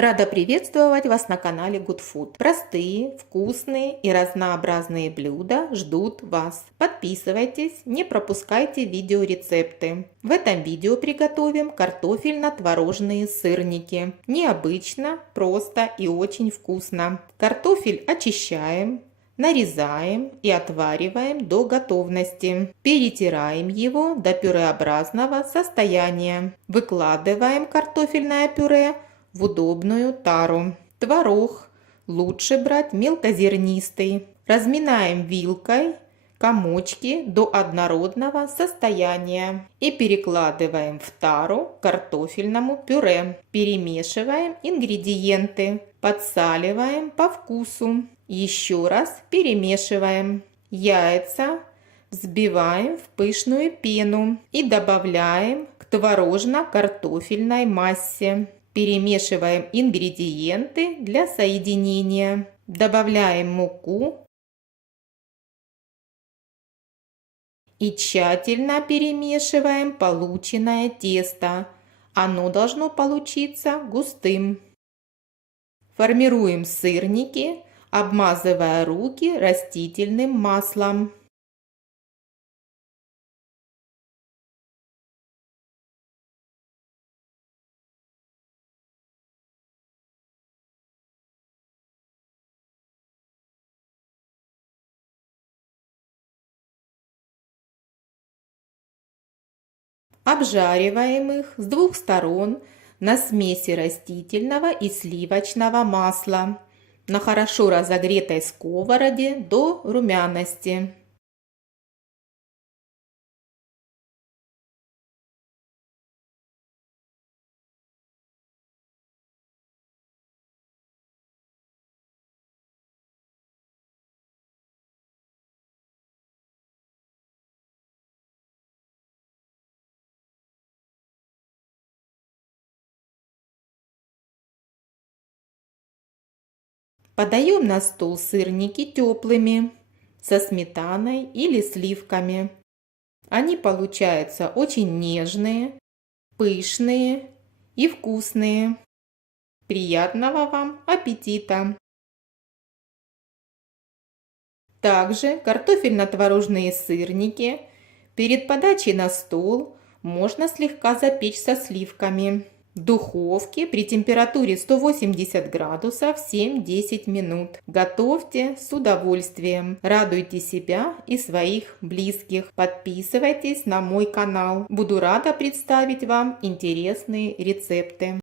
Рада приветствовать вас на канале Good Food. Простые, вкусные и разнообразные блюда ждут вас. Подписывайтесь, не пропускайте видеорецепты. В этом видео приготовим картофельно-творожные сырники. Необычно, просто и очень вкусно. Картофель очищаем, нарезаем и отвариваем до готовности. Перетираем его до пюреобразного состояния. Выкладываем картофельное пюре в удобную тару. Творог лучше брать мелкозернистый. Разминаем вилкой комочки до однородного состояния и перекладываем в тару к картофельному пюре. Перемешиваем ингредиенты, подсаливаем по вкусу. Еще раз перемешиваем. Яйца взбиваем в пышную пену и добавляем к творожно-картофельной массе. Перемешиваем ингредиенты для соединения. Добавляем муку и тщательно перемешиваем полученное тесто. Оно должно получиться густым. Формируем сырники, обмазывая руки растительным маслом. Обжариваем их с двух сторон на смеси растительного и сливочного масла на хорошо разогретой сковороде до румяности. Подаем на стол сырники теплыми, со сметаной или сливками. Они получаются очень нежные, пышные и вкусные. Приятного вам аппетита! Также картофельно-творожные сырники перед подачей на стол можно слегка запечь со сливками. В духовке при температуре 180 градусов 7-10 минут. Готовьте с удовольствием. Радуйте себя и своих близких. Подписывайтесь на мой канал. Буду рада представить вам интересные рецепты.